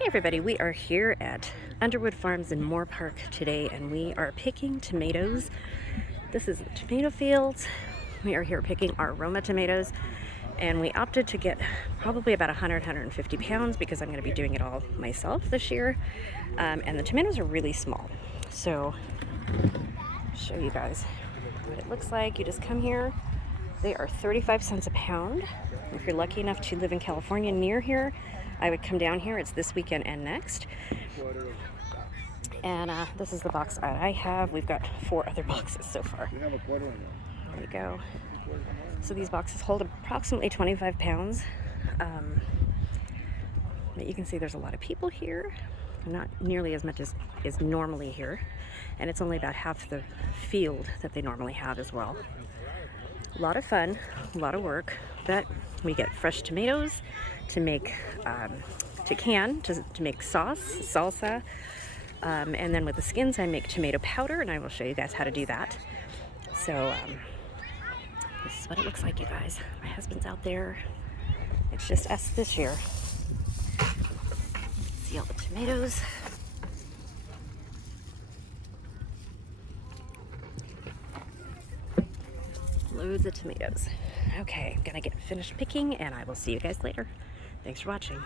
Hey everybody, we are here at Underwood Farms in Moorpark today and we are picking tomatoes. This is the tomato fields. We are here picking our Roma tomatoes and we opted to get probably about 150 pounds because I'm going to be doing it all myself this year. And the tomatoes are really small. So I'll show you guys what it looks like. You just come here. They are 35 cents a pound. If you're lucky enough to live in California near here, I would come down here. It's this weekend and next. And this is the box I have. We've got 4 other boxes so far. There you go. So these boxes hold approximately 25 pounds. But you can see there's a lot of people here. Not nearly as much as is normally here. And it's only about half the field that they normally have as well. A lot of fun, a lot of work, but we get fresh tomatoes to make, to make sauce, salsa, and then with the skins I make tomato powder, and I will show you guys how to do that. So this is what it looks like, you guys. My husband's out there. It's just us this year. See all the tomatoes. Loads of tomatoes. Okay, I'm gonna get finished picking and I will see you guys later. Thanks for watching.